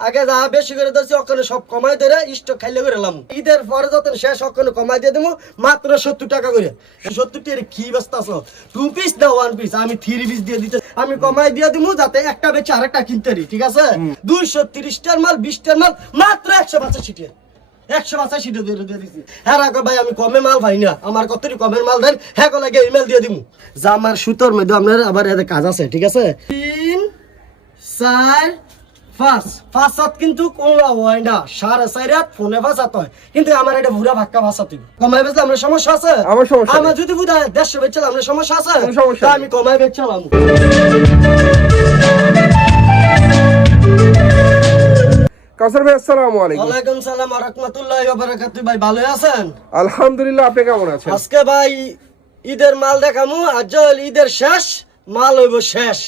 আগে যা বেশি করে দিচ্ছি ওখানে সব কমাই ধরে স্টক খাইলে করে ঈদের পরে যত শেষ ওখানে কমাই দিয়ে দেবো মাত্র সত্তর টাকা করে। সত্তর টাকা কি ব্যস্ত আছো? টু পিস না ওয়ান পিস আমি থ্রি পিস দিয়ে দিতে আমি কমাই দিয়ে দেবো যাতে একটা বেচে আরেকটা কিনতে পারি ঠিক আছে? দুইশো তিরিশটার মাল বিশটার মাল মাত্র একশো পঁচাশি টাকা একশো পঁচাশি টাকা দিয়ে হ্যাঁ রাখো ভাই আমি কমে মাল ভাই না। আমার কতটি কমের মাল দেন হ্যাঁ লাগে ইমেল দিয়ে দিব জামার সুতোর মধ্যে আপনার আবার এদের কাজ আছে ঠিক আছে? তিন চার পাঁচ পাঁচ কিন্তু কোনো হয় না। সাড়ে চার হাত ফোনে পাঁচ হয়। কিন্তু আমার এটা ভুরা ভাক্কা পাঁচ কমাই বেচলে আমরা সমস্যা আছে? আমার সমস্যা আমার যদি বুধ দেড়শো বেচলাম আমরা সমস্যা আছে? সমস্যা আমি কমাই বেচলাম কাসার ভাই আসসালামু আলাইকুম। ওয়ালাইকুম সালাম রহমতুল্লাহ বারাকাতু ভাই ভালো আছেন? আলহামদুলিল্লাহ আপনি কেমন আছেন? আজকে ভাই ঈদের মাল দেখামু। আর জল ঈদের শেষ মাল হইব শেষ।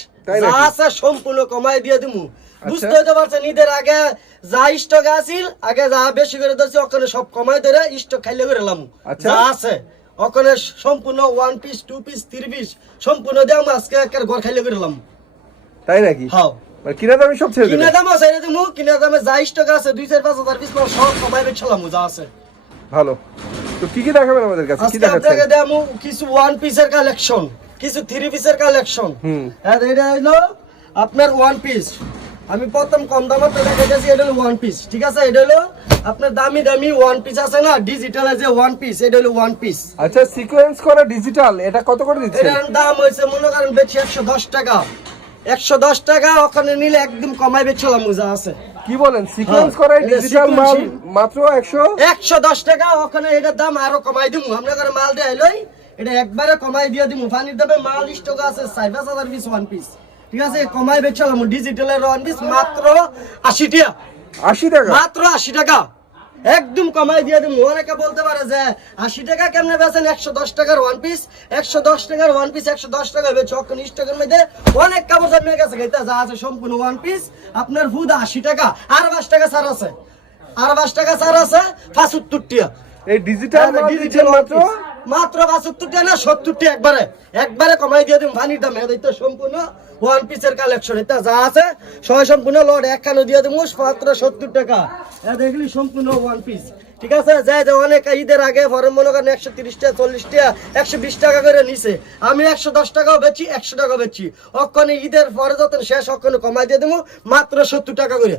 যা আছে সম্পূর্ণ কমাই দিয়ে দিমু। বুঝতে পারছেন ঈদের আগে যা স্টক আছিল আগে যা বেশি করে দিচ্ছি ওখানে সব কমাই ধরে স্টক খাইলে করে এলাম। আচ্ছা। যা আছে ওখানে সম্পূর্ণ one piece two piece three piece সম্পূর্ণ দিয়ে আমরা আজকে একের ঘর খাইলে করে এলাম। তাই নাকি? হাও মানে কিনা দামে সব ছেড়ে কিনা দাম আছে দিমু কিনা দামে যা স্টক আছে দুই চার পাঁচ হাজার পিস সব কমাই বেছিলাম যা আছে। ভালো। তো কি কি দেখাবেন আমাদের কাছে? কি দেখাচ্ছেন? আপনাকে দেবো কিছু ওয়ান পিসের কালেকশন কিছু থ্রি পিসের কালেকশন হুম। এটা হলো আপনার ওয়ান পিস আমি প্রথম কম দামের দেখাইতেছি এটা হলো ওয়ান পিস ঠিক আছে? এটা হলো আপনার দামি দামি ওয়ান পিস আছে না? ডিজিটাল যে ওয়ান পিস এটা হলো ওয়ান পিস আচ্ছা সিকোয়েন্স করা ডিজিটাল এটা কত করে দিচ্ছেন? এটার দাম হয়েছে মনে করেন বেশি একশো দশ টাকা। একশো দশ টাকা ওখানে নিলে একদম কমাই বেছিলাম যা আছে। কি বলেন সিকোয়েন্স হ্যাঁ, করা ডিজিটাল মাল মাত্র 100 একশো দশ টাকা ওখানে এটার দাম আরও কমাই দিমু। আমরা করে মাল দেয় লই এটা একবারে কমাই দিয়ে দিমু। পানির দামে মাল স্টক আছে হাজার পিস ওয়ান পিস ঠিক আছে? কমাই ডিজিটালের ওয়ান পিস মাত্র আশি টাকা। 80 টাকা? মাত্র আশি টাকা। একদম কমাই দিয়ে অনেকে বলতে পারে যে আশি টাকা কেমনে বেচেন? একশো দশ টাকার ওয়ান পিস একশো দশ টাকার ওয়ান পিস একশো দশ টাকা স্টকের মধ্যে অনেক কাপড় জন্মে গেছে। যা আছে সম্পূর্ণ ওয়ান পিস আপনার ফুদ আশি টাকা। আর পাঁচ টাকা ছাড় আছে। আর পাঁচ টাকা ছাড় আছে পাঁচাত্তর টাকা। এই ডিজিটাল মাল দিচ্ছেন মাত্র? মাত্র টাকা না সত্তর টাকা একবারে। একবারে কমাই দিয়ে দিন পানির দাম এটা তো সম্পূর্ণ ওয়ান পিসের কালেকশন এটা যা আছে সবাই সম্পূর্ণ লড একখানে দিয়ে দিবো মাত্র সত্তর টাকা। এটা দেখলি সম্পূর্ণ ওয়ান পিস ঠিক আছে? যাই যে অনেক ঈদের আগে পরে মনে করেন একশো তিরিশ টাকা চল্লিশ টাকা একশো বিশ টাকা করে নিছে। আমি একশো দশ টাকাও বেচি একশো টাকা বেচি। অক্ষণে ঈদের পরে যত শেষ অক্ষণে কমাই দিয়ে দেবো মাত্র সত্তর টাকা করে।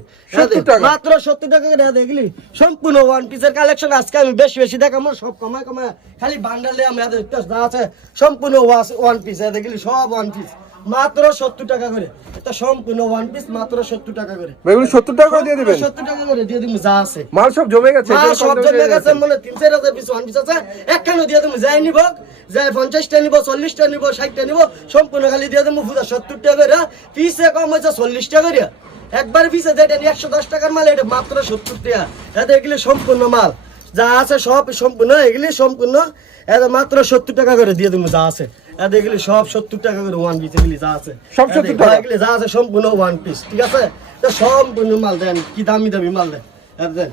মাত্র সত্তর টাকা করে দেখলি সম্পূর্ণ ওয়ান পিসের কালেকশন আজকে আমি বেশি বেশি দেখাবো সব কমায় কমায়। খালি বান্ডাল দিয়ে আমি যা আছে সম্পূর্ণ ওয়ান পিস দেখলি সব ওয়ান পিস মাত্র সত্তর টাকা করে। এটা সম্পূর্ণ ওয়ান পিস মাত্র সত্তর টাকা করে। এগুলো 70 টাকা করে দিয়ে দিবেন? সত্তর টাকা করে দিয়ে দিব যা আছে। মাল সব জমে গেছে মাল সব জমে গেছে। মানে তিন চার হাজার পিস ওয়ান পিস আছে। একখানে দিয়ে দেবো যাই নিব যাই পঞ্চাশটা নিব চল্লিশটা নিব ষাটটা নিব সম্পূর্ণ খালি দিয়ে দেবো পুরো সত্তর টাকা করে। পিসে কম হয়েছে চল্লিশ টাকা করে। একবার পিসে যেটা একশো দশ টাকার মাল এটা মাত্র সত্তর টাকা এটা এগুলি সম্পূর্ণ মাল। যা আছে সব সম্পূর্ণ এগুলি সম্পূর্ণ। এটা মাত্র সত্তর টাকা করে দিয়ে দেবো যা আছে। এটা সব সত্তর টাকা করে ওয়ান পিস এগুলি যা আছে। সব 70 টাকা? এগুলি যা আছে সম্পূর্ণ ওয়ান পিস ঠিক আছে? সম্পূর্ণ মাল দেন কি দামি দামি মাল দেন। দেন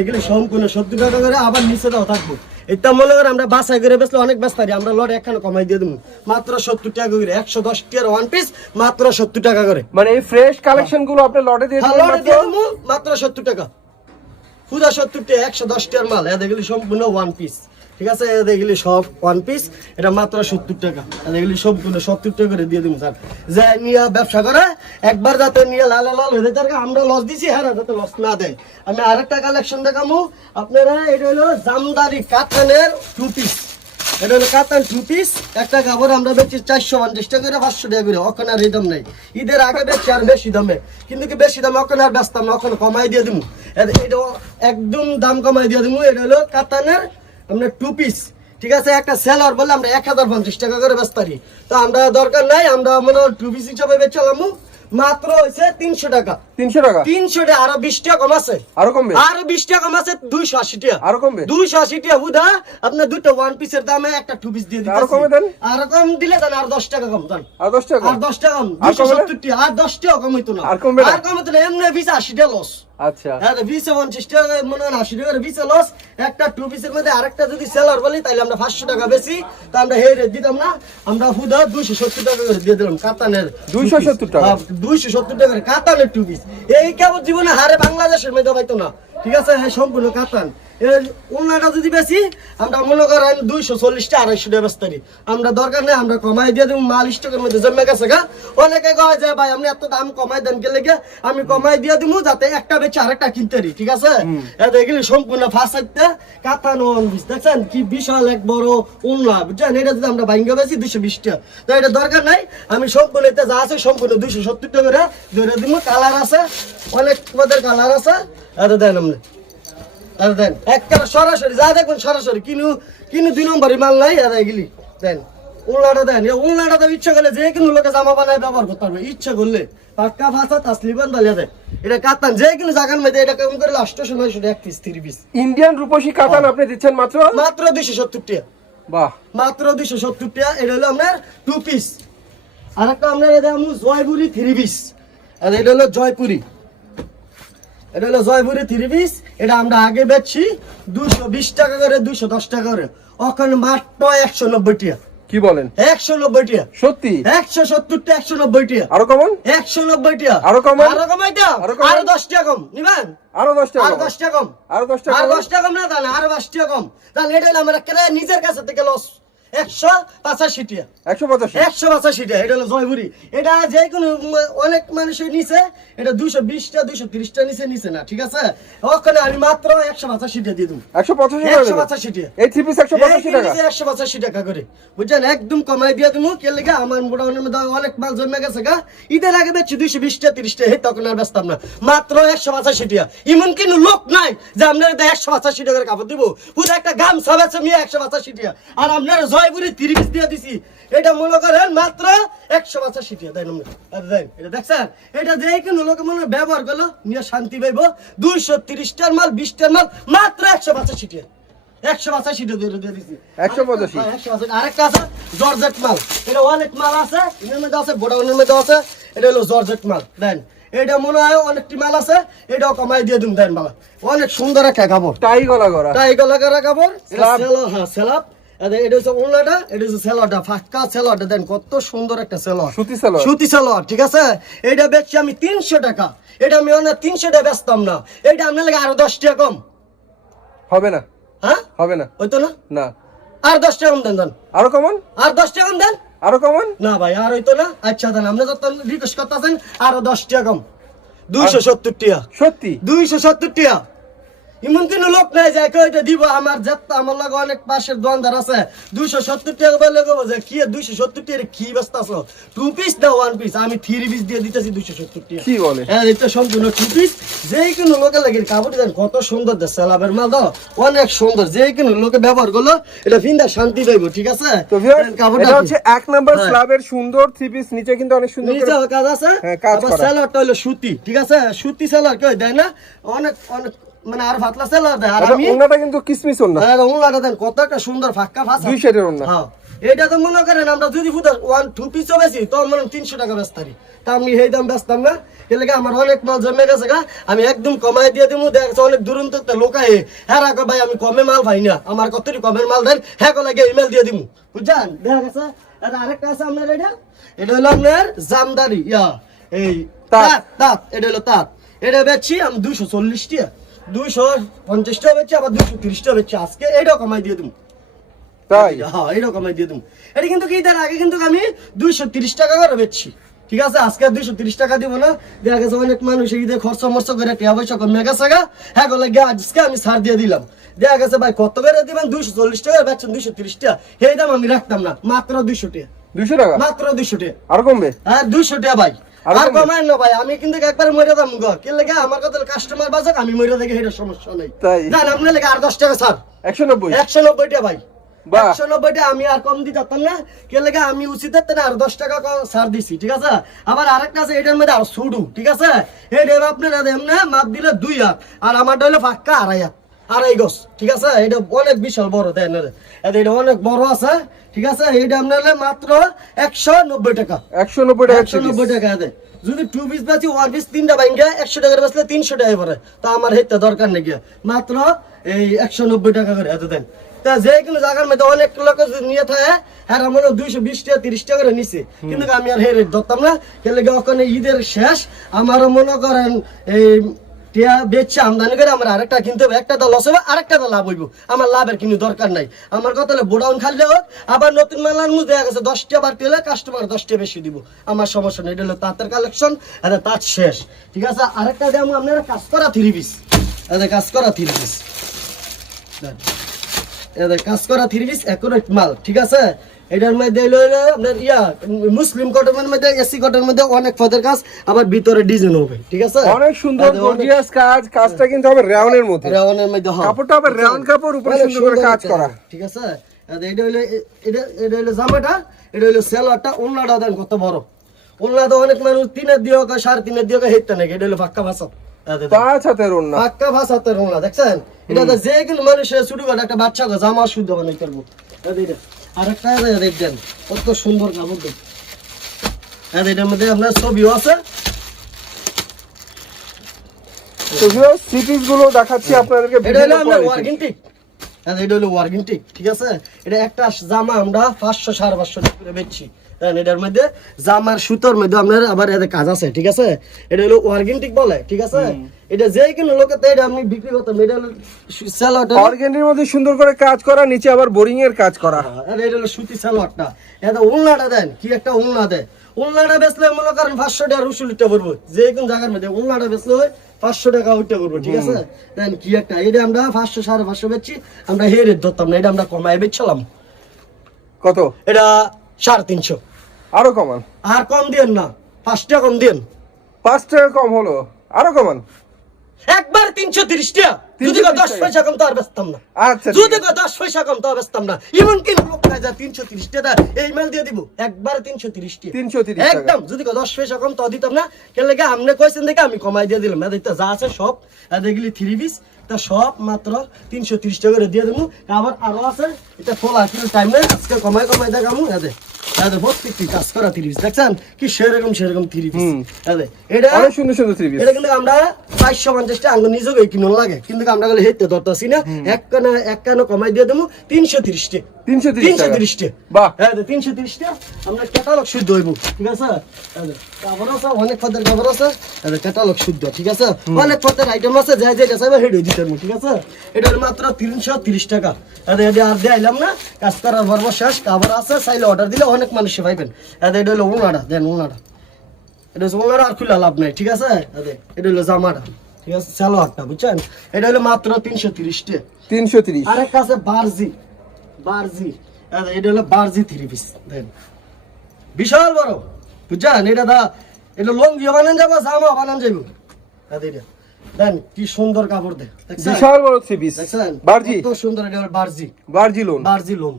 এগুলি সম্পূর্ণ সত্তর টাকা করে আবার নিচে দাও থাকব। এটা মনে করেন আমরা বাসায় করে বেসলে অনেক ব্যস্ত আমরা লড়ে একখানে কমাই দিয়ে দেবো। মাত্র সত্তর টাকা করে একশো দশ টাকার ওয়ান পিস মাত্র সত্তর টাকা করে। মানে এই ফ্রেশ কালেকশনগুলো আপনি লটে দিয়ে হ্যাঁ, মাত্র? দিয়ে দেবো মাত্র সত্তর টাকা। পুরা সত্তর টাকা একশো দশ টাকার মাল এগুলি সম্পূর্ণ ওয়ান পিস ঠিক আছে? এগুলি সব ওয়ান পিস এটা মাত্র সত্তর টাকা। এগুলি সম্পূর্ণ সত্তর টাকা করে দিয়ে দেবো, স্যার। যে নিয়ে ব্যবসা করে, একবার যাতে নিয়ে লাল লাল হয়ে যায় আমরা লস দিছি হ্যাঁ যাতে লস না দেয়। আমি আরেকটা কালেকশন দেখামু। আপনারা, এটা হলো জামদারি কাতানের টু পিস এটা হলো কাতান টু পিস একটা কাপড় আমরা বেচি চারশো পঞ্চাশ টাকা করে, পাঁচশো টাকা করে। ওখানে আর এই দাম নেই। ঈদের আগে বেচি আর বেশি দামে। কিন্তু কি বেশি দামে? অখন আর ব্যস্ত না অখন কমাই দিয়ে দিবো এটা একদম দাম কমাই দিয়ে দিবো এটা হলো কাতানের আমরা টু পিস ঠিক আছে? একটা সেলার বলে আমরা এক হাজার পঞ্চাশ টাকা করে ব্যস্ত পারি তো আমরা দরকার নাই আমরা মনে টু পিস হিসাবে বেচালাম মাত্র হয়েছে তিনশো টাকা। 300 টাকা? তিনশো টাকা আরও বিশ টাকা কম আছে। আরও কমবে? আরও বিশ টাকা কম আছে দুইশো আশি টাকা। আরও কমবে? দুইশো আশি টাকা হুদা আপনার দুটো ওয়ান পিসের দামে একটা টু পিস দিয়ে দিতে আরও কমে দেন? আরও কম দিলে দেন আর দশ টাকা কম দেন আর 10 টাকা আর দশ টাকা কম দুইশো সত্তর টাকা। আর দশ টাকা কম হইতো না। আর কমবে আর কম হইতো না এমনি পিস আশি টাকা লস আচ্ছা। হ্যাঁ মনে হয় আশি টাকার লস একটা টু পিসের মধ্যে আরেকটা যদি সেলার বলি তাহলে আমরা পাঁচশো টাকা বেশি। তা আমরা দিতাম না। আমরা হুদা দুইশো সত্তর টাকা দিয়ে দিলাম কাতানের 270 টাকা? দুইশো সত্তর টাকার কাতানের টু পিস এই কেবল জীবনে হারে বাংলাদেশের মধ্যে পাইতো না। ঠিক আছে? হ্যাঁ সম্পূর্ণ কাতান এর উন্নাটা যদি বেশি আমরা মনে করেন দুইশো চল্লিশটা আড়াইশো টাকা বেচতে পারি। আমরা দরকার নেই আমরা কমাই দিয়ে দেবো। মাল স্টকের মধ্যে জমে গেছে গা। অনেকে কয় যে ভাই আপনি এত দাম কমাই দেন গেলে গিয়ে আমি কমাই দিয়ে দিব যাতে একটা বেচে আরেকটা কিনতে পারি। ঠিক আছে? এগুলি সম্পূর্ণ ফাঁসাইতে কাতানো দেখছেন? কি বিশাল এক বড় উন্না বুঝছেন? এটা যদি আমরা ভাঙ্গা বেশি দুইশো বিশ টাকা। তো এটা দরকার নাই। আমি সম্পূর্ণ এতে যা আছে সম্পূর্ণ দুইশো সত্তর টাকা করে ধরে দিব। কালার আছে অনেক পদের কালার আছে। এটা দেন আর দেন সরাসরি যা দেখবেন সরাসরি কিনু কিনু দুই নম্বরই মাল নাই আর এগুলি দেন উল্লাটা দেন উল্লাটা তো ইচ্ছা করলে যে কোনো লোকে জামা বানায় ব্যবহার করতে পারবে ইচ্ছা করলে। পাক্কা ভাষা তাসলিবান বালিয়া দেয় এটা কাতান যে কোনো মধ্যে এটা করে এক পিস থ্রি পিস ইন্ডিয়ান রূপসী কাতান আপনি দিচ্ছেন মাত্র? মাত্র দুইশো সত্তর টাকা। বাহ। মাত্র দুইশো সত্তর টাকা এটা হলো আপনার টু পিস আর একটা আপনার এটা আমি জয়পুরি থ্রি পিস আর এটা হলো জয়পুরি। এটা হলো জয়পুরি থ্রি পিস এটা আমরা আগে বেচছি দুশো বিশ টাকা করে দুশো দশ টাকা করে। ওখানে মাত্র একশো নব্বই টাকা। কি বলেন? একশো নব্বই টাকা। সত্যি? একশো সত্তর টাকা একশো নব্বই টাকা। আরও কমন? একশো নব্বই টাকা। আরও কমান? আরও কমাই দাও আরও দশ টাকা কম। নিবেন? আরও দশ টাকা আর। দশ টাকা কম। আরও দশ টাকা আর। দশ টাকা কম না তাহলে আরও পাঁচ টাকা কম। তাহলে এটা হলো আমার নিজের কাছে থেকে লস একশো পঁচাশি টাকা একশো পঁচাশি। একশো পঁচাশি টাকা এটা হলো জয়পুরি। এটা যে কোনো অনেক মানুষের নিচে এটা দুইশো বিশটা দুইশো ত্রিশটা নিচে নিচে না ঠিক আছে? ওখানে আমি মাত্র একশো পঁচাশি টাকা দিয়ে দেবো। একশো পঁচাশি একশো পঁচাশি টাকা এই থ্রি পিস একশো পঁচাশি টাকা। একশো পঁচাশি টাকা করে। বুঝছেন? একদম কমাই দিয়ে তুমি কে লেগে? আমার মোটামুটি মধ্যে অনেক মাল জমে গেছে গা। ঈদের আগে বেচছি দুইশো বিশটা তিরিশটা হে তখন আর ব্যস্তাম না। মাত্র একশো পঁচাশি টাকা এমন কিন্তু লোক নাই যে আপনার একশো পঁচাশি টাকার কাপড় দিব। পুরো একটা গামছা বেছে একশো পঁচাশি টাকা আর আপনার জয়পুরি তিরিশ দিয়ে দিছি। এটা মনে করেন মাত্র একশো পঁচাশি টাকা। দেন দেন এটা দেখছেন? এটা কোনো লোক মনে ব্যবহার করল নিয়ে শান্তি পাইবো। দুইশো তিরিশটার মাল বিশটার মাল মাত্র একশো পঁচাশি টাকা। একশো পঁচাশি টাকা দিয়ে দিয়ে দিছি। 185 হ্যাঁ, 185 আরেকটা আছে জর্জেট মাল। এটা অনেক মাল আছে এর মধ্যে আছে গোডাউনের মধ্যে আছে। এটা হলো জর্জেট মাল। দেন এটা মনে হয় অনেকটি মাল আছে এটাও কমাই দিয়ে দিন অনেক সুন্দর একটা কাপড়। টাই গলা করা। তাই গলা করা কাপড়। হ্যাঁ সেলাপ এটা হচ্ছে উন্নাটা এটা হচ্ছে সেলোটা ফাঁকা সেলোটা দেন কত সুন্দর একটা সেলো সুতি সালোয়ার। সুতি সালোয়ার ঠিক আছে? এটা বেচছি আমি তিনশো টাকা। এটা আমি অনেক তিনশো টাকা বেচতাম না। এটা আপনার লাগে আরও দশ টাকা কম। হবে না। হ্যাঁ? হবে না। হইতো না? না। আর দশ টাকা কম দেন দেন। আরও কমন? আর দশ টাকা কম দেন? আরও কমন? না ভাই আর হইতো না? আচ্ছা দেন আপনি যত রিকোয়েস্ট করতেছেন আরও দশ টাকা কম। দুইশো সত্তর টাকা। সত্যি? দুইশো সত্তর টাকা। এমন কোনো লোক নাই যে কেউ দিব? আমার যাত আমার লগে অনেক পাশের দোকানদার আছে। দুইশো সত্তর টাকা বলে যে কি দুইশো সত্তর টাকা কি ব্যস্ত আছো? টু পিস না ওয়ান পিস আমি থ্রি পিস দিয়ে দিতেছি দুইশো সত্তর টাকা। কি বলে? হ্যাঁ এটা সম্পূর্ণ টু পিস যে কোনো লোকের লাগে কাপড় দেন কত সুন্দর দেশ সেলাবের মাল দাও। অনেক সুন্দর। যে কোনো লোকে ব্যবহার করল এটা ফিন্দা শান্তি পাইবো ঠিক আছে? তো কাপড়টা হচ্ছে এক নাম্বার। স্ল্যাবের সুন্দর থ্রি পিস নিচে কিন্তু অনেক সুন্দর নিচে কাজ আছে। হ্যাঁ, কাজ করা। সেলারটা হলো সুতি ঠিক আছে? সুতি সেলার কেউ দেয় না? অনেক অনেক মানে আর পাতলা সেলার দেয়। আর আমি ওনাটা কিন্তু কিসমিস ওনা হ্যাঁ, দেন কত একটা সুন্দর ফাঁকা ফাঁসা। দুই শেডের ওনা হ্যাঁ এটা তো মনে করেন আমরা যদি ফুটা ওয়ান টু পিসও বেশি তো মনে তিনশো টাকা বেচতারি। তা আমি দাম বেচতাম না। এর লাগে আমার অনেক মাল জমে গেছে গা। আমি একদম কমাই দিয়ে দিব দেখা অনেক দূরন্ত লোকাই হ্যাঁ রাখো ভাই আমি কমে মাল পাই না। আমার কতটি কমের মাল দেন হ্যাঁ লাগে ইমেল দিয়ে দিব বুঝছেন? দেখা গেছে আর আরেকটা আছে আপনার এটা। এটা হলো আপনার জামদারি ইয়া এই তাঁত। তাঁত। এটা হলো তাঁত। এটা বেচছি আমি দুইশো চল্লিশ টাকা। দুইশো পঞ্চাশ টাকা বেচছি আবার বেচছি আজকে এটাও কমাই দিয়ে দিব তাই? হ্যাঁ আমি দিয়ে দেবো এটা কিন্তু কি তার আগে কিন্তু আমি দুইশো তিরিশ টাকা করে বেচছি। ঠিক আছে? আজকে দুইশো তিরিশ টাকা দিব না। দেখা গেছে অনেক মানুষ ঈদে খরচ মরচ করে টিয়া পয়সা কমে গেছে গা। হ্যাঁ গেলে আজকে আমি ছাড় দিয়ে দিলাম। দেখা গেছে ভাই কত করে দিবেন? দুইশো চল্লিশ টাকা বেচছেন দুইশো তিরিশ টাকা এই দাম আমি রাখতাম না। মাত্র দুইশো টাকা দুইশো টাকা? মাত্র দুইশো টাকা আর কমবে? হ্যাঁ দুইশো টাকা ভাই। আর কমায় না ভাই আমি কিন্তু একবার মরে দাম গো। কি লাগে? আমার কথা কাস্টমার বাজার আমি মরে দেখে এটা সমস্যা নেই। তাই? জান আপনার লাগে আর দশ টাকা ছাড়। একশো নব্বই? একশো নব্বই টাকা ভাই আমি আর কম দিতে পারতাম না। কে লেগে? আমি উচিত না আর দশ টাকা কম ছাড় দিছি ঠিক আছে? আবার আরেকটা আছে এটার মধ্যে আর সুডু ঠিক আছে? এটা আপনার এমনি মাপ দিলে দুই হাত আর আমারটা হলো ফাঁকা আড়াই হাত। আড়াই গছ ঠিক আছে? এটা অনেক বিশাল বড় তাই না এটা অনেক বড় আছে ঠিক আছে? এইটা আপনার মাত্র একশো নব্বই টাকা। একশো নব্বই টাকা একশো নব্বই টাকা দেয় যদি টু পিস বেচি ওয়ান পিস তিনটা ভাঙ্গে একশো টাকার বেচলে তিনশো টাকা পরে তা আমার হেতে দরকার নেই গিয়া। মাত্র এই একশো নব্বই টাকা করে এত দেন। তা যে কোনো জায়গার মধ্যে অনেক লোক নিয়ে থাকে হ্যাঁ আমার দুইশো বিশ টাকা তিরিশ টাকা করে নিছে। কিন্তু আমি আর হে রেট ধরতাম না। কেলে ওখানে ঈদের শেষ আমারও মনে করেন এই টিয়া বেচছে, আমদানি করে আমার আরেকটা কিনতে হবে। একটা তো লস হবে, আরেকটা তো লাভ হইব। আমার লাভের কিন্তু দরকার নাই। আমার কথা হলো বোডাউন খাললে হোক, আবার নতুন মাল আনমু দেখা গেছে দশটা বাড়তি হলে কাস্টমার দশটা বেশি দিব। আমার সমস্যা নেই, এটা হলো তাঁতের কালেকশন এটা তাঁত শেষ। ঠিক আছে? আরেকটা দেবো আপনারা কাজ করা থ্রি পিস এটা কাজ করা থ্রি পিস এটা কাজ করা থ্রি পিস অ্যাকুরেট মাল। ঠিক আছে? এটার মধ্যে হলো হলো আপনার ইয়া মুসলিম কটনের মধ্যে এসি কটনের মধ্যে অনেক কাজ আবার ভিতরে ডিজাইন হবে ঠিক আছে? অনেক সুন্দর এটা গর্জিয়াস কাজ কাজটা কিন্তু হবে মধ্যে। মধ্যে হয়। কাপড়টা আবার রেওয়ান কাপড়, উপরে সুন্দর করে কাজ করা। ঠিক আছে? এটা হইল এটা এটা হইল জামাটা এটা হইল সেলারটা দেন কত বড়। ওন্না তো অনেক মানুষ তিনের দিয়ে হোক সাড়ে তিনের দিয়ে হোক হেঁটে নাকি এটা হলো ফাঁকা ভাষা পাঁচ হাতের পাক্কা দেখছেন? এটা যে কোনো মানুষের শুরু করে একটা বাচ্চা জামা শুদ্ধ বানাই করব আর একটা দেখবেন কত সুন্দর কাপড় দেখ হ্যাঁ এটার মধ্যে আপনার ছবিও আছে। সিটিসগুলো দেখাচ্ছি আপনাদেরকে এটা হলো বিভিন্ন ওয়ার্কিং টিক হ্যাঁ এটা হলো ওয়ার্কিং টিক ঠিক আছে? এটা একটা জামা আমরা পাঁচশো সাড়ে পাঁচশো করে বেচছি। এটার মধ্যে জামার সুতোর মধ্যে আপনার আবার কাজ আছে ঠিক আছে? এটা হলো বলে ঠিক আছে? এটা যে কোনো তো এটা আপনি বিক্রি করতাম এটা হলো স্যালাড মধ্যে সুন্দর করে কাজ করা নিচে আবার বোরিং এর কাজ করা। আর এটা হলো সুতি এটা উলনাটা দেন কি একটা উলনা দেয়। উলনাটা বেচলে মনে করেন পাঁচশো টাকা রসুলিটা করব যে কোন জায়গার মধ্যে উলনাটা বেচলে হয় পাঁচশো টাকা ওইটা করব ঠিক আছে? দেন কি একটা এটা আমরা পাঁচশো সাড়ে পাঁচশো বেচছি আমরা হেরে ধরতাম না এটা আমরা কমায় বেচছিলাম। কত? এটা সাড়ে তিনশো। আরও কমান। আর কম দিয়েন না পাঁচ টাকা কম দিয়েন। পাঁচ টাকা কম হলো আরও কমান। একবার তিনশো তিরিশ টাকা যদি 330 দশ পয়সা কম তো আর বেচতাম না। আচ্ছা যদি দশ পয়সা কম তো আর বেচতাম না। এমন কি লোক নাই যা তিনশো তিরিশ টাকা এই মাল দিয়ে দিব একবার তিনশো তিরিশ টাকা। 330 টাকা। একদম যদি দশ পয়সা কম তো দিতাম না। কেন লাগে আপনি কইছেন দেখে আমি কমাই দিয়ে দিলাম। এদের যা আছে সব দেখলি থ্রি পিস তা সব মাত্র তিনশো তিরিশ টাকা করে দিয়ে দেবো। আবার আরও আছে এটা খোলা কিন্তু টাইম নেই আজকে কমাই কমাই দেখামু। এদের এদের প্রত্যেকটি কাজ করা থ্রি পিস দেখছেন? কি সেরকম সেরকম থ্রি পিস এদের এটা অনেক সুন্দর সুন্দর থ্রি পিস এটা কিন্তু আমরা চারশো পঞ্চাশটা আঙ্গ নিজেকে কিনুন লাগে। কিন্তু আমরা গেলে হেঁটে ধরতেছি না। এক কানে এক কানে কমাই দিয়ে দেবো তিনশো তিরিশটা তিনশো তিরিশ তিনশো টাকা। বাহ। হ্যাঁ তিনশো তিরিশটা আমরা ক্যাটালগ শুদ্ধ হইব। ঠিক আছে? কাপড় আছে অনেক পদের কাপড় আছে ক্যাটালগ শুদ্ধ ঠিক আছে? অনেক পদের আইটেম আছে যাই যেটা চাইবে হেঁটে দিতে পারব ঠিক আছে? এটা মাত্র তিনশো তিরিশ টাকা। এটা এটা আর দিলাম না কাজ করার পর্ব শেষ কাপড় আছে চাইলে অর্ডার দিলে অনেক মানুষ পাইবেন। এটা এটা হলো উনাটা দেন উনাটা এটা হচ্ছে আর খুলে লাভ নাই ঠিক আছে? এটা হলো জামাটা ঠিক আছে? সালোয়ারটা বুঝছেন? এটা হলো মাত্র তিনশো তিরিশটা তিনশো তিরিশ। আরেকটা আছে বারজি বারজি। এটা হলো বারজি থ্রি পিস দেন। বিশাল বড়। বুঝছেন? এটা দা এটা লঙ্গিও বানান যাব জামা বানান যাইব। এটা দেন কি সুন্দর কাপড় দে। দেখছেন? বিশাল বড় পিস। দেখছেন? বার্জি। কত সুন্দর এটা বারজি। বারজি লোন বারজি লোন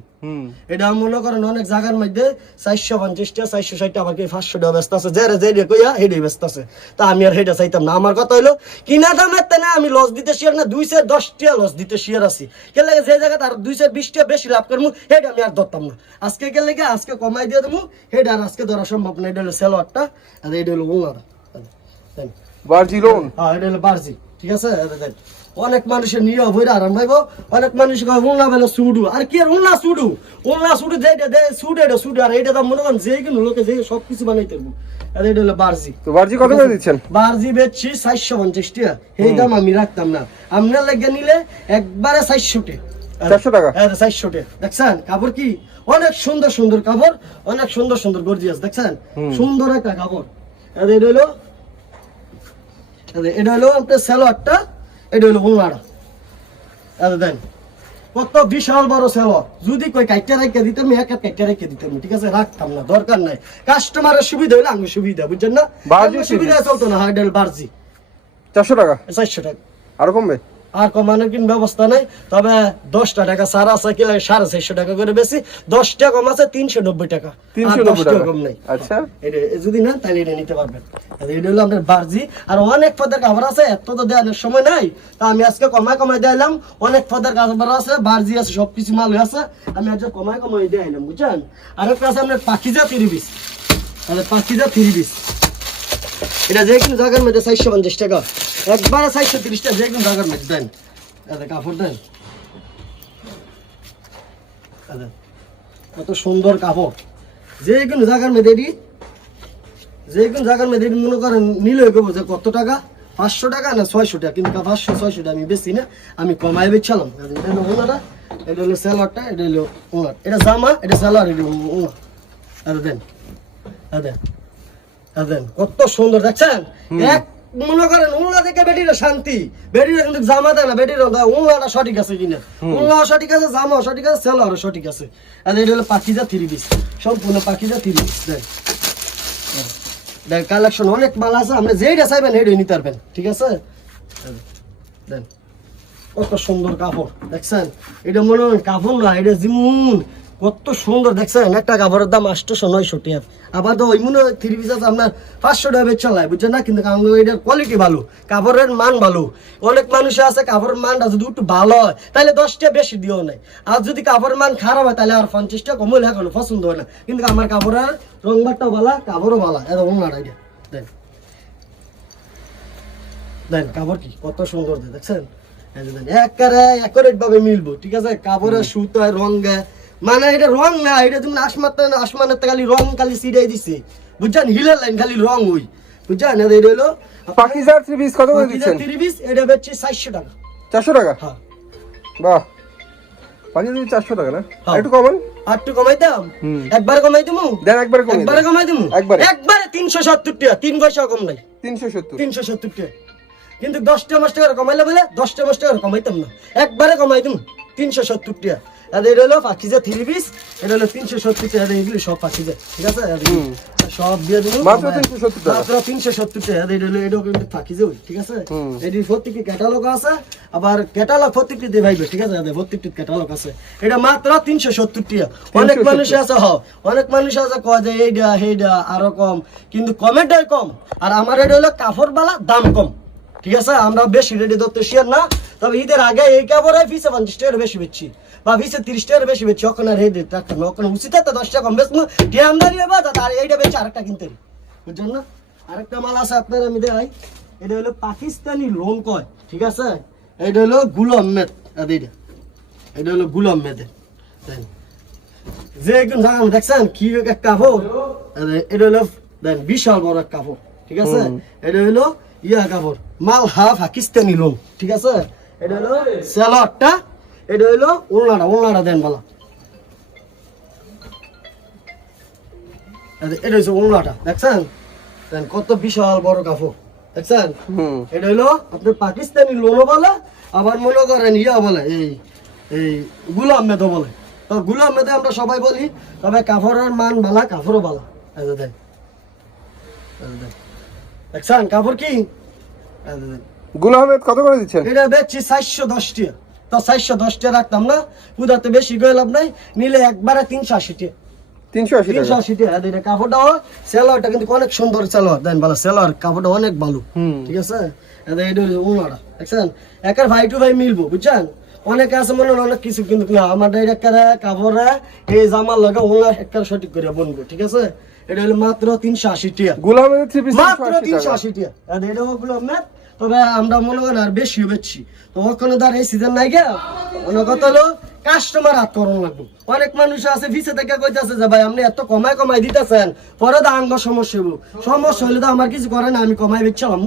এটা মনে করেন অনেক জায়গার মধ্যে চারশো পঞ্চাশটা চারশো ষাটটা আমার কি পাঁচশো টাকা ব্যস্ত আছে। যে যে কইয়া হেডে ব্যস্ত আছে। তা আমি আর হেডে চাইতাম না। আমার কথা হইল কিনা দামের তে না আমি লস দিতে শিয়ার না দুইশো দশটা লস দিতে শিয়ার আছি। কে লাগে যে জায়গায় আর দুইশো বিশটা বেশি লাভ করব হেড আমি আর ধরতাম না। আজকে কে লাগে আজকে কমাই দিয়ে দেবো হেড আর আজকে ধরা সম্ভব না। এটা হলো সেলোয়ারটা আর এটা হলো বার্জি লোন হ্যাঁ এটা হলো বার্জি। ঠিক আছে। অনেক মানুষের নিয়ে বইরা আরাম ভাইব অনেক মানুষ উল্লা বেলা সুডু। আর কি আর উল্লা সুডু? উল্লা সুডু দে সুড এটা সুড। আর এটা মনে করেন যে কোনো লোকে যে সব কিছু বানাইতে পারব। এটা হলো বার্জি। তো বার্জি কত করে দিচ্ছেন? বার্জি বেচছি চারশো পঞ্চাশ টাকা। এই দাম আমি রাখতাম না। আপনার লেগে নিলে একবারে চারশো টাকা 400 টাকা? হ্যাঁ চারশো টাকা দেখছেন? কাপড় কি? অনেক সুন্দর সুন্দর কাপড় অনেক সুন্দর সুন্দর গর্জিয়াস। দেখছেন? সুন্দর একটা কাপড়। এটা হলো এটা হলো আপনার স্যালোয়ারটা এটা হলো আরে। দেন কত বিশাল বড় সেলর যদি কই কাইটা রেখে দিতাম এক এক কাইটা রেখে দিতাম ঠিক আছে? রাখতাম না দরকার নাই। কাস্টমারের সুবিধা হইলে আমি সুবিধা বুঝছেন না? সুবিধা চলতো না হাইডেল বার্জি। চারশো টাকা? চারশো টাকা। আরও কমবে? আর কমানোর কিন্তু ব্যবস্থা নাই। তবে দশটা টাকা সারা আছে কি লাগে? সাড়ে চারশো টাকা করে বেশি। দশটা কম আছে তিনশো নব্বই টাকা। তিনশো নব্বই টাকা টাকা। কম নাই। আচ্ছা। যদি না তাহলে এটা নিতে পারবেন। এটা হলো আপনার বার্জি। আর অনেক পদের খাবার আছে এত তো দেওয়ার সময় নাই। তা আমি আজকে কমাই কমাই দিলাম অনেক পদের খাবার আছে বার্জি আছে সবকিছু মাল আছে। আমি আজকে কমায় কমাই কমাই দিলাম বুঝছেন? আর একটা আছে আপনার পাখিজা তাহলে পাখিজা এটা যে কোনো জায়গার মধ্যে চারশো পঞ্চাশ টাকা। একবারে চারশো তিরিশ টাকা যে কোনো জায়গার মধ্যে দেন। কাপড় দেন। কত সুন্দর কাপড়। যে কোনো জায়গার মধ্যে এটি, যে কোনো জায়গার মধ্যে এটি মনে করেন নিলে গেবো যে কত টাকা? পাঁচশো টাকা না ছয়শো টাকা? কিন্তু পাঁচশো, ছয়শো আমি বেশি না, আমি কমাই বেচছিলাম এটা হলো ওনারা এটা হলো স্যালাডটা এটা হলো ওনার। এটা জামা, এটা স্যালাড এটা ওনার। দেন দেন। কত সুন্দর দেখছেন? এক মনে করেন উল্লা থেকে বেটির শান্তি। বেটির কিন্তু জামা দেয় না বেটির উল্লাটা সঠিক আছে কিনা উল্লা সঠিক আছে জামা সঠিক আছে সেলার সঠিক আছে। আর এটা হলো পাখিজা থ্রি পিস সম্পূর্ণ Pakiza three piece then then collection অনেক মাল আছে আপনি যেইটা চাইবেন সেইটাই নিতে পারবেন ঠিক আছে? দেন কত সুন্দর কাপড় দেখছেন? এটা মনে হয় কাপড় না এটা যেমন কত সুন্দর দেখছেন? একটা কাপড়ের দাম আটশোশো নয়শো টাকা আবার তো ওই মনে হয় থ্রি পিস আছে আপনার পাঁচশো টাকা বেচা লাই বুঝছেন না? কিন্তু এটার কোয়ালিটি ভালো কাপড়ের মান ভালো। অনেক মানুষ আছে কাপড়ের মানটা যদি একটু ভালো হয় তাহলে দশটা বেশি দিও নাই। আর যদি কাপড়ের মান খারাপ হয় তাহলে আর পঞ্চাশটা কমলে এখন পছন্দ হয় না। কিন্তু আমার কাপড়ের রংবারটাও ভালো কাপড়ও ভালো এত অন্য এটা। দেন। কাপড় কি? কত সুন্দর দেখছেন? একেবারে ভাবে মিলবো ঠিক আছে? কাপড়ের সুতায় রঙে মানে এটা রং না এটা তুমি আসমান আসমানের খালি রং খালি সিটাই দিছে। বুঝছেন? হিলের লাইন খালি রং ওই। বুঝছেন? এটা হলো পাকিজার থ্রি পিস কত করে দিচ্ছেন? তিরিশ এটা বেচছে চারশো টাকা। চারশো টাকা? হ্যাঁ। বাহ। পাকিজার চারশো টাকা না? হ্যাঁ। একটু কমান। একটু কমাই দাম। একবারে কমাই দিমু? দেন একবারে কমিয়ে একবারে। কমাই দিমু? একবারে। একবারে তিনশো সত্তর টাকা। তিন পয়সা কম নাই। তিনশো সত্তর। তিনশো সত্তর টাকা। কিন্তু দশটা মাস টাকা কমাইলে বলে দশটা মাস টাকা কমাইতাম না। একবারে কমাই দিম। তিনশো সত্তর টাকা। এটা হলো পাখিজা থ্রি পিস এটা হলো তিনশো সত্তর টাকা এগুলো সব পাখিজা ঠিক আছে? সব দিয়ে দেবো মাত্র 370 টাকা। মাত্র তিনশো সত্তর টাকা এটা হলো এটাও কিন্তু পাখিজা ঠিক আছে? এটির প্রত্যেকটি ক্যাটালগ আছে আবার ক্যাটালগ প্রত্যেকটি দিয়ে ভাইবে ঠিক আছে? প্রত্যেকটি ক্যাটালগ আছে। এটা মাত্র তিনশো সত্তর টাকা। অনেক মানুষ আছে হ অনেক মানুষ আছে কয় যে এইটা সেইটা আরও কম কিন্তু কমেন্টই কম। আর আমার এটা হলো কাপড় বালা দাম কম ঠিক আছে? আমরা বেশি রেডি ধরতে শিয়ার না। তবে ঈদের আগে এই কাপড়ে ফিসে পঞ্চাশ টাকার বেশি বেচছি বা ফিসে তিরিশ টাকার বেশি বেচছি। ওখানে রেডি রাখতাম না ওখানে উচিত তো দশ টাকা কম বেচবো টিয়া আমদানি হবে আর এইটা বেচে আরেকটা কিনতে। বুঝছেন না? আরেকটা মাল আছে আপনার আমি দেখাই। এটা হলো পাকিস্তানি লোন কয় ঠিক আছে? এটা হলো গুল আহমেদ আর এইটা। এটা হলো গুল আহমেদের। যে একদম জানান দেখছেন? কি এক কাপড়? আরে এটা হলো দেন বিশাল বড় এক কাপড় ঠিক আছে? এটা হলো ইয়া কাপড় মাল হা পাকিস্তানি লোন ঠিক আছে? এটা হলো সেলরটা এটা হলো ওলনাটা ওলনাটা দেন বলা। এটা হচ্ছে ওলনাটা দেখছেন? দেন কত বিশাল বড় কাপড় দেখছেন? এটা হলো আপনার পাকিস্তানি লোনও বলে আবার মনে করেন ইয়া বলে এই এই গুলাম মেদও বলে। তো গুলাম মেদে আমরা সবাই বলি তবে কাপড়ের মান বালা কাপড়ও বালা। দেখছেন কাপড় কি? এই দেন। গুল আহমেদ কত করে দিচ্ছেন? এটা বেচছি চারশো দশ টাকা তো চারশো দশ টাকা রাখতাম না উদাতে বেশি করে লাভ নাই নিলে একবারে তিনশো আশি টাকা তিনশো আশি তিনশো আশি টাকা আর এটা সেলোয়ারটা কিন্তু অনেক সুন্দর সেলোয়ার দেন ভালো সেলোয়ার কাপড়টা অনেক ভালো ঠিক আছে? এটা এটা উনারা দেখছেন? একের ভাই টু ভাই মিলবো বুঝছেন? অনেকে আছে মনে হয় অনেক কিছু কিন্তু না আমার একেবারে কাপড়ে এই জামার লগে উনার একেবারে সঠিক করে বনবো ঠিক আছে? এটা হলো মাত্র তিনশো আশি টাকা গুল আহমেদের থ্রি পিস মাত্র তিনশো আশি আর এটা আপনার তবে আমরা মনে করেন আর বেশি বেচছি তো ওখানে ধর এই সিজন নাই গে অন্য কথা হলো কাস্টমার হাত করণ লাগবে। অনেক মানুষ আছে ভিসে থেকে কইতাছে যে, ভাই, আপনি এত কমায় কমায় দিতেছেন, পরে তো আঙ্গ সমস্যা হইব। সমস্যা হলে তো আমার কিছু করে না আমি কমাই বেচছিলাম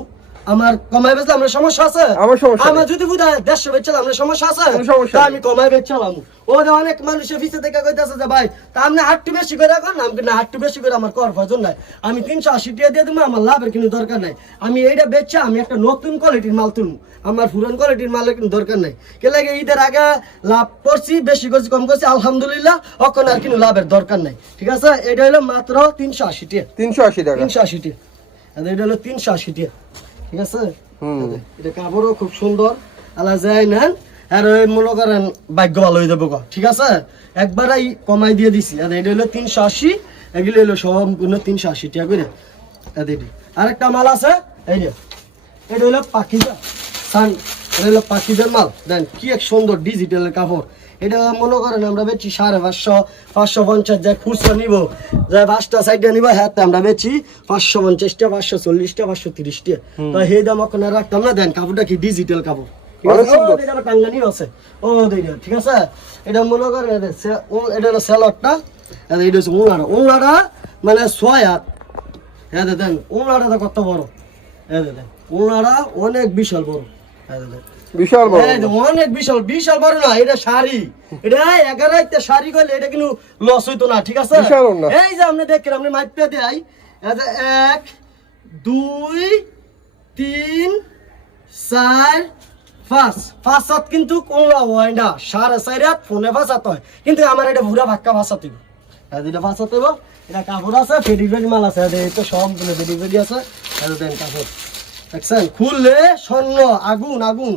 আমার কমাই বেচলে আমার সমস্যা আছে? আমার সমস্যা আমার যদি দেড়শো বেচছিলাম আমার সমস্যা আছে? সমস্যা আমি কমাই বেচছিলাম ওরা অনেক মানুষের ফিসে থেকে কইতাছে যে ভাই তা আপনি বেশি করে এখন আমি না বেশি করে আমার কর নাই। আমি তিনশো আশি টাকা দিয়ে দেবো আমার লাভের কিন্তু দরকার নাই। আমি এইটা বেচছে আমি একটা নতুন কোয়ালিটির মাল তুলবো। আমার পুরান কোয়ালিটির মালের কিন্তু দরকার নাই। কে লাগে ঈদের আগে লাভ করছি বেশি করছি কম করছি আলহামদুলিল্লাহ এখন আর কিন্তু লাভের দরকার নাই। ঠিক আছে? এটা হলো মাত্র তিনশো আশি টাকা। তিনশো আশি টাকা। তিনশো আশি টাকা। এটা হলো তিনশো আশি টাকা। ঠিক আছে। এটা কাপড়ও খুব সুন্দর। আলা যায় নেন আর ওই মনে করেন ভাগ্য ভালো হয়ে যাব ঠিক আছে? একবারই কমাই দিয়ে দিছি। আর এটা হলো তিনশো আশি এগুলো হলো সম্পূর্ণ তিনশো আশি টাকা করে আর আরেকটা মাল আছে এই যে এটা হলো পাখিজা সান এটা হলো পাখিজার মাল। দেন কি এক সুন্দর ডিজিটাল কাপড়। এটা মনে করেন আমরা বেচি সাড়ে পাঁচশো পাঁচশো পঞ্চাশ যায় খুচরা নিব। যায় পাঁচটা সাইডে নিব হ্যাঁ আমরা বেচি পাঁচশো পঞ্চাশটা পাঁচশো চল্লিশটা পাঁচশো তিরিশটা তো সেই দাম এখন রাখতাম না দেন কাপড়টা কি ডিজিটাল কাপড়। ঠিক আছে? ও, এটা ঠিক আছে? মনে করেন এটা হলো স্যালাডটা এটা হচ্ছে মানে ছয় হাত। হ্যাঁ দেন কত বড়? হ্যাঁ দেন অনেক বিশাল বড়। হ্যাঁ দেন। বিশাল বড় এই অনেক বিশাল বিশাল বড় না এটা শাড়ি। এটা এগারোটা শাড়ি করলে এটা কিন্তু লস হইতো না ঠিক আছে? বিশাল ওড়না। এই যে আপনি দেখেন আপনি দেয় এক দুই তিন চার পাঁচ। পাঁচ সাত কিন্তু কোনরা হয় না সাড়ে চার হাত ফোনে হাত হয়। কিন্তু আমার এটা পুরা ভাক্কা হাত হইব। দুটা হইব। এটা কাপড় আছে ফেরি মাল আছে এই তো সব ফেরি আছে। দেন কাপড়। দেখছেন? খুললে স্বর্ণ আগুন আগুন।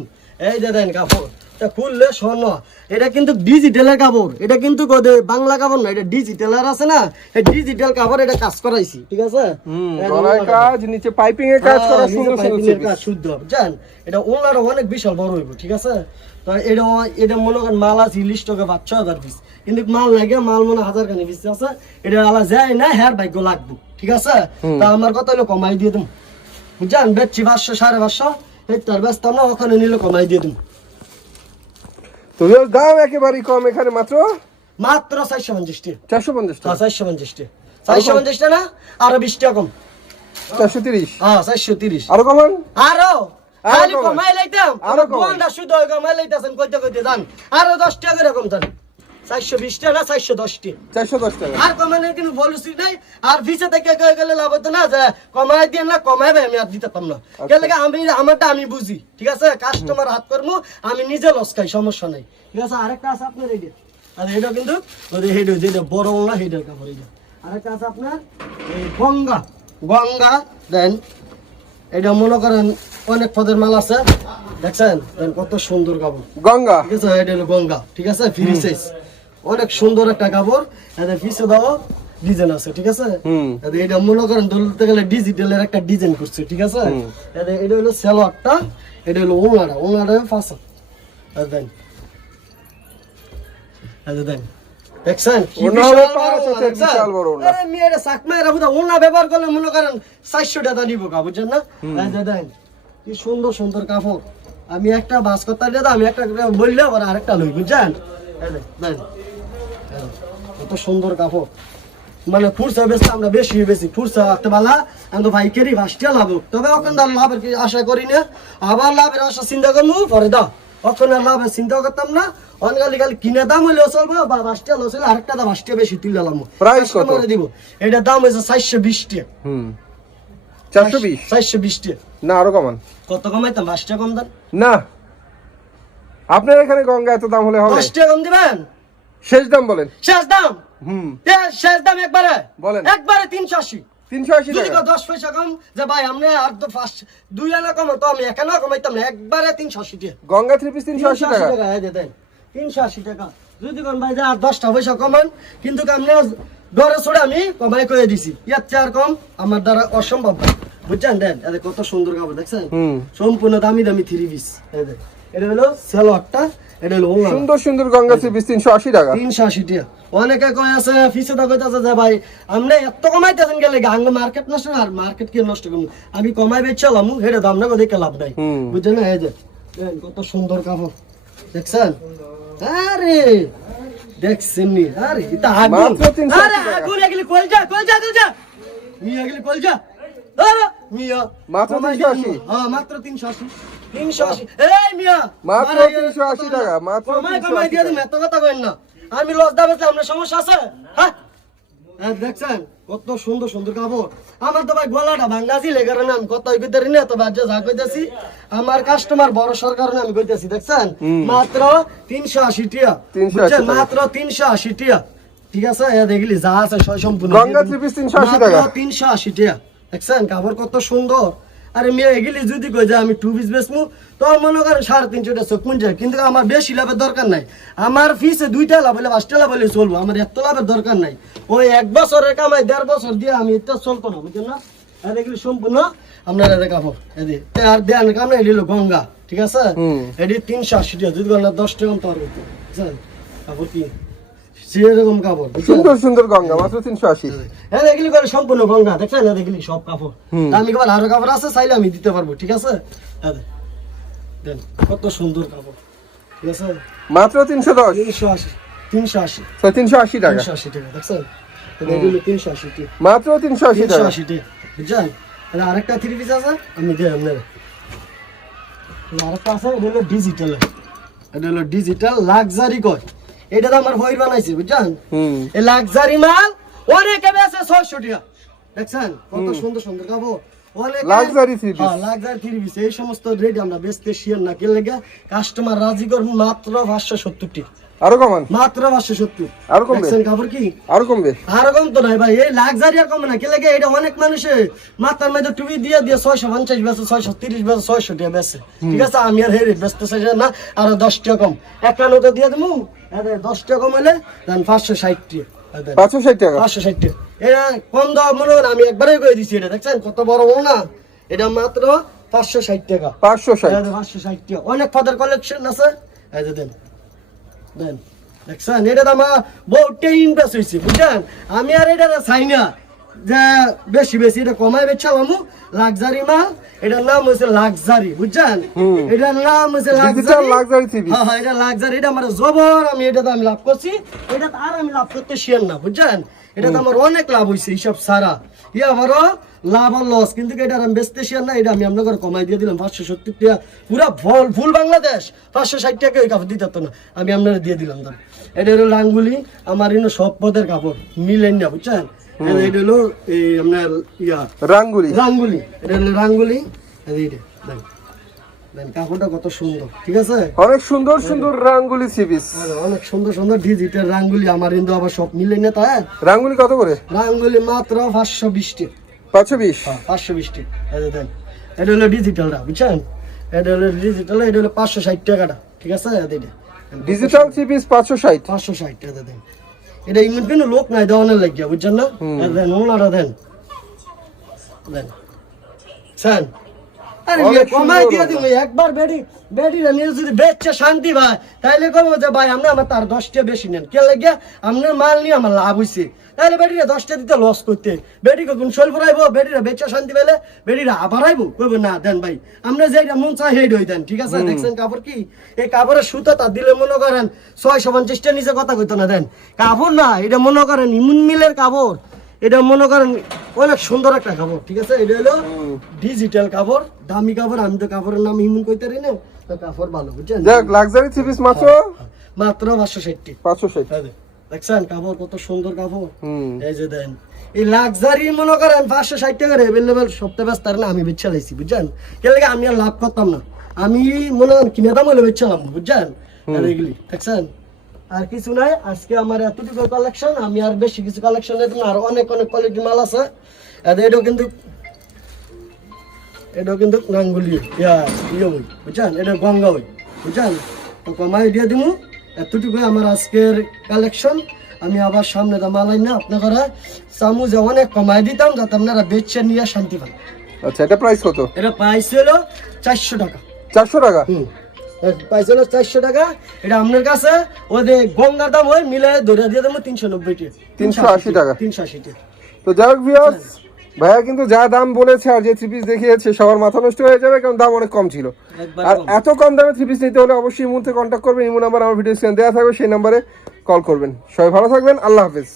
এই যে দেন কাপড় খুললে স্বর্ণ। এটা কিন্তু ডিজিটালের কাপড়। এটা কিন্তু বাংলা কাপড় না এটা ডিজিটালের আছে না? এই ডিজিটাল কাপড় এটা কাজ করাইছি ঠিক আছে? হুম এই যে গলায় ওনারা- কাজ নিচে পাইপিং এর কাজ করা হ্যাঁ, সুন্দর সুন্দর কাজ শুদ্ধ জান এটা ওনার অনেক বিশাল বড় হইব ঠিক আছে? তো এটা এটা মনে করেন মাল আছে ইলিশ টাকা হাজার পিস কিন্তু মাল লাগে মাল মনে হাজার খানি পিস আছে। এটা আলা যায় না হ্যার ভাগ্য লাগবে ঠিক আছে? তা আমার কথা হলো কমাই দিয়ে দিম। বুঝছেন? বেচছি পাঁচশো সাড়ে পাঁচশো। হেক্টর ব্যস্ত না ওখানে নিলে কমাই দিয়ে দিম। তো ভিউয়ার্স, দাম একেবারেই কম এখানে মাত্র? মাত্র চারশো পঞ্চাশ টাকা চারশো পঞ্চাশ হ্যাঁ চারশো পঞ্চাশ টাকা চারশো পঞ্চাশ টাকা না? আরও বিশ টাকা কম। চারশো তিরিশ? হ্যাঁ চারশো তিরিশ। আরও কমান? আরও? খালি কমাই। লাইতাম। আরও কমাই। শুধু কমাই লাইতাছেন কইতে কইতে যান আরও দশ টাকা করে কম যান চারশো বিশ টাকা না চারশো দশ টাকা চারশো দশ টাকা। আর কমানোর কিন্তু পলিসি নাই। আর ভিসে থেকে গেলে লাভ হতো না যে কমাই দিয়ে না কমাইবে আমি আর দিতাম না। আমি আমারটা আমি বুঝি ঠিক আছে? কাস্টমার হাত করব আমি নিজে লস খাই সমস্যা নাই। ঠিক আছে? আরেকটা আছে আপনার এইটা। আর এটা কিন্তু ওই যে যেটা বড় না হেডের কাপড় এইটা। আরেকটা আছে আপনার এই গঙ্গা। গঙ্গা দেন এটা মনে করেন অনেক পদের মাল আছে। দেখছেন? কত সুন্দর কাপড়। গঙ্গা? ঠিক আছে? এটা হলো গঙ্গা ঠিক আছে? ফ্রি সাইজ অনেক সুন্দর একটা কাপড়। এদের পিছে দাও ডিজাইন আছে ঠিক আছে? হুম। এটা মনে করেন ধরতে গেলে ডিজিটালের একটা ডিজাইন করছে ঠিক আছে? এটা হলো সেলোয়ারটা এটা হলো ওনারা ওনারা ফাঁসা দেন। এদের দেন। আরে এরা দেন। কি সুন্দর সুন্দর কাপড়। আমি একটা বাস করতে আমি একটা বললে আবার আরেকটা লই বুঝছেন? দেন। কত সুন্দর কাপড়। মানে ফুরসা আমরা বেশি বেশি ফুরসা আমি তো ভাইকেরই ভাসটিয়া লাভ তবে তার লাভের কি আশা করি না। আবার লাভের আশা চিন্তা করব পরে দাও। আর লাভের চিন্তা করতাম না। অনগালি খালি কিনে দাম হইলেও চলবো বা ভাসটিয়া লো চলে আরেকটা দাম ভাসটিয়া বেশি তুলে লাম Price কত? দিব। এটার দাম হয়েছে চারশো বিশ টাকা হুম। চারশো বিশ? চারশো বিশ টাকা না আরও কমান। কত কমাইতাম? পাঁচ কম দেন। না। আপনার এখানে গঙ্গা এত দাম হলে হবে? কম দিবেন? শেষ দাম বলেন। শেষ দাম? হুম। শেষ দাম একবারে? বলেন। একবারে তিনশো আশি। তিনশো আশি যদি দশ পয়সা কম যে ভাই আর তো ফার্স্ট দুই আনা কম তো আমি এখানেও কমাইতাম না একবারে তিনশো আশি টাকা গঙ্গা থ্রি পিস তিনশো আশি টাকা। দেন তিনশো আশি টাকা। যদি কোন ভাই যে আর দশটা পয়সা কমান কিন্তু আপনি ডরে ছড়ে আমি কমাই করে দিছি। ইয়ার চেয়ে আর কম আমার দ্বারা অসম্ভব ভাই বুঝছেন দেন এদের কত সুন্দর কাপড় দেখছেন? সম্পূর্ণ দামি দামি থ্রি পিস এটা হলো সেলোয়ারটা সুন্দর সুন্দর গঙ্গা পিস তিনশো আশি টাকা। তিনশো আশি টাকা। অনেকে কয় আছে ফিসে কইতাছে যে ভাই আপনি এত কমাইতেছেন গেলে আঙ্গ মার্কেট নষ্ট আর মার্কেট কি নষ্ট করব আমি কমাই বেচলাম হেরে দাম না দেখে লাভ নাই। বুঝছেন না? এই যে কত সুন্দর কাপড়। দেখছেন? আরে দেখছেন নি? আরে এটা আগুন। মাত্র 380 আরে আগুন এগুলি কল যা কল যা কল যা মিয়া এগুলি কল যা মিয়া। মাত্র কমাই 380 হ্যাঁ মাত্র তিনশো আশি। তিনশো আশি। এই মিয়া মাত্র মারা গেলে 380 টাকা, মাত্র কমাই 380 কমাই দিয়ে দিন এত কথা কইন না। আমি লস দাবে আপনার সমস্যা আছে? হ্যাঁ? দেখছেন? কত সুন্দর সুন্দর কাপড়। আমার তো ভাই গলাটা ভাঙ্গা ছিল এই আমি কত কইতে না তো বাজ্য যা কইতেছি। আমার কাস্টমার বড় সরকার কারণে আমি কইতেছি দেখছেন? মাত্র তিনশো আশি টিয়া। 380 বুঝছেন? টাকা। মাত্র তিনশো আশি টিয়া। ঠিক আছে? দেখলি যা আছে সম্পূর্ণ। গঙ্গা three piece 380 টাকা। তিনশো আশি টিয়া। দেখছেন? কাপড় কত সুন্দর। আরে মেয়ে এগুলি যদি কই যে আমি টু পিস বেচমু তো মনে করেন সাড়ে তিনশো টাকা চোখ মুন যায়। কিন্তু আমার বেশি লাভের দরকার নাই। আমার ফিসে দুইটা লাভ হলে পাঁচটা লাভ হলে চলবো। আমার এত লাভের দরকার নাই। ওই এক বছরের কামাই দেড় বছর দিয়ে আমি এটা চলতো না বুঝছেন না? আর এগুলি সম্পূর্ণ আপনার কাপড়। এদি আর দেন কামনা এলি গঙ্গা ঠিক আছে। এটি তিনশো আশি টাকা যদি গঙ্গা দশ টাকা তো আর কাপড় কি সেরকম কাপড় সুন্দর সুন্দর গঙ্গা মাত্র তিনশো আশি। হ্যাঁ দেখলি করে সম্পূর্ণ গঙ্গা দেখছেন? না দেখলি সব কাপড়। আমি কেবল আরও কাপড় আছে চাইলে আমি দিতে পারব ঠিক আছে? হ্যাঁ দেন। কত সুন্দর কাপড় ঠিক আছে? মাত্র তিনশো দশ। তিনশো আশি তিনশো আশি। তিনশো আশি টাকা। তিনশো আশি টাকা দেখছেন? এগুলো তিনশো আশি টাকা মাত্র তিনশো আশি টাকা। আশি টাকা বুঝছেন? এটা আরেকটা থ্রি পিস আছে? আমি দিই আপনার। আরেকটা আছে এটা হলো ডিজিটাল এটা হলো ডিজিটাল লাক্সারি কয় এটা তো আমার হইর বানাইছে বুঝছেন? হুম। এই লাক্সারি মাল অনেকে বেছে ছয়শো টাকা। দেখছেন? কত সুন্দর সুন্দর কাপড়। হ্যাঁ। এই সমস্ত রেট আমরা বেচতে শিয়ার না। কেন লেগে কাস্টমার রাজি করুন মাত্র পাঁচশো সত্তর টাকা। আরও কমান। মাত্র পাঁচশো সত্তর। আরও কমবে? কাপড় কি? আরও কমবে? আর কম তো নাই ভাই এই লাক্সারি আর কম না। কে লাগে এটা অনেক মানুষে মাথার মধ্যে টুপি দিয়ে দিয়ে ছয়শো পঞ্চাশ বেছে ছয়শো তিরিশ বেছে ছয়শো টাকা বেছে ঠিক আছে আমি আর হেরে বেচতে চাই না আরও দশ টাকা কম। একান্ন তো দিয়ে দেবো দশ টাকা কম হলে দেন পাঁচশো ষাট টাকা। পাঁচশো ষাট টাকা? পাঁচশো ষাট টাকা। এটা কম দাম মনে হয় আমি একবারে করে দিচ্ছি এটা দেখছেন? কত বড় বড় না? এটা মাত্র পাঁচশো ষাট টাকা। পাঁচশো ষাট। পাঁচশো ষাট টাকা। অনেক ফাদার কালেকশন আছে। এই দেন। দেন। দেখছেন? এটা তো আমার বহুটাই ইন্টারেস্ট হয়েছে বুঝছেন? আমি আর এটা চাই না। যে বেশি বেশি এটা কমাই বেচালাম লাক্সারি মাল এটার নাম হচ্ছে লাক্সারি বুঝছেন। এটার নাম ডিজিটাল লাক্সারি। হ্যাঁ হ্যাঁ এটা লাক্সারি এটা আমার জবর আমি এটা আমি লাভ করছি। এটা তো আর আমি লাভ করতে শিয়ার না বুঝছেন? এটা তো আমার অনেক লাভ হয়েছে এইসব সারা ইয়া আমারও লাভ আর লস। কিন্তু এটা আমি বেচতে শিয়ার না? এটা আমি আপনাকে কমাই দিয়ে দিলাম পাঁচশো সত্তর টাকা। পুরা ফুল ফুল বাংলাদেশ পাঁচশো ষাট টাকা ওই কাপড় দিতে না। আমি আপনারা দিয়ে দিলাম দাম এটা হলো লাঙ্গুলি আমার এনে সব পদের কাপড় মিলেন না বুঝছেন এটা হলো এই আপনার ইয়া রাঙ্গুলি। রাঙ্গুলি। এটা হলো রাঙ্গুলি। এই যে এটা, দেন দেন কাপড়টা কত সুন্দর ঠিক আছে? অনেক সুন্দর সুন্দর রাঙ্গুলি থ্রি অনেক সুন্দর সুন্দর ডিজিটাল রাঙ্গুলি আমার কিন্তু আবার সব মিলে না তাই? রাঙ্গুলি কত করে? রাঙ্গুলি মাত্র পাঁচশো বিশটি পাঁচশো বিশ। পাঁচশো বিশ এই দেন এটা হলো ডিজিটালটা বুঝছেন? এটা হলো ডিজিটাল এটা হলো পাঁচশো ষাট টাকাটা ঠিক আছে? এটা। ডিজিটাল থ্রি পিস পাঁচশো ষাট। পাঁচশো ষাট টাকা দেন। এটা ইমন কিন্তু লোক নাই দেওয়ানের লাগিয়া বুঝছেন না? দেন ওনারা দেন। দেন। স্যান একবার বেডি বেডি নিয়ে যদি বেচছে শান্তি ভাই তাইলে কব যে ভাই আমরা আমার তার দশটা বেশি নেন। কে লাগে আপনার মাল নিয়ে আমার লাভ হইছে। তাহলে বেডিরা দশটা দিতে লস করতে। বেডি কোন শৈল ফুরাইব? বেডিরা বেচা শান্তি পেলে বেডিরা আবার আইব? কইব না দেন ভাই আমরা যেটা মন চাই হেড হই দেন ঠিক আছে? দেখছেন কাপড় কি? এই কাপড়ের সুতা তা দিলে মনে করেন ছয়শো পঞ্চাশটা নিচে কথা কইতো না দেন। কাপড় না এটা মনে করেন ইমুন মিলের কাপড়। এটা মনে করেন অনেক সুন্দর একটা কাপড় ঠিক আছে? এটা হলো ডিজিটাল কাপড় দামি কাপড় আমি তো কাপড়ের নাম ইমুন কইতে পারি না তো কাপড় ভালো বুঝছেন? যাক লাক্সারি থ্রি পিস মাত্র? মাত্র পাঁচশো ষাটটি পাঁচশো ষাট। দেখছেন কাপড় কত সুন্দর কাপড়। এই যে দেন এই লাক্সারি মনে করেন পাঁচশো ষাট টাকার অ্যাভেলেবেল সপ্তাহে ব্যস্ত না আমি বেচা লাইছি বুঝছেন? কে লাগে আমি আর লাভ করতাম না। আমি মনে করেন কিনে দাম হলে বেচছিলাম বুঝছেন? দেখছেন? আর কিছু নাই। আজকে আমার এতটুকু কালেকশন আমি আর বেশি কিছু কালেকশন আর অনেক অনেক কোয়ালিটি মাল আছে। এটাও কিন্তু এটাও কিন্তু নাঙ্গুলি ইয়া ইয়ে বুঝছেন? এটা গঙ্গা ওই বুঝছেন? তো কমাই দিয়ে দিমু। এতটুকু আমার আজকের কালেকশন আমি আবার সামনে দামালাই না আপনারা চামু যে অনেক কমাই দিতাম যাতে আপনারা বেচে নিয়ে শান্তি পান। আচ্ছা এটা প্রাইস কত? এটা পাইছিল চারশো টাকা। চারশো টাকা? হুম। পাইছিল চারশো টাকা। এটা আপনার কাছে ওদের গঙ্গার দাম ওই মিলে ধরে দিয়ে দেবো তিনশো নব্বই টাকা 380 টাকা। তিনশো আশি টাকা তো যাই হোক ভিউয়ার্স ভাইয়া কিন্তু যা দাম বলেছে আর যে থ্রি পিস দেখিয়েছে সবার মাথা নষ্ট হয়ে যাবে কারণ দাম অনেক কম ছিল। আর এত কম দামে থ্রি পিস নিতে হলে অবশ্যই মুহূর্তে কন্ট্যাক্ট করবেন ইমো নাম্বার আমার ভিডিও স্ক্রিন দেওয়া থাকবে সেই নাম্বারে কল করবেন। সবাই ভালো থাকবেন আল্লাহ হাফেজ।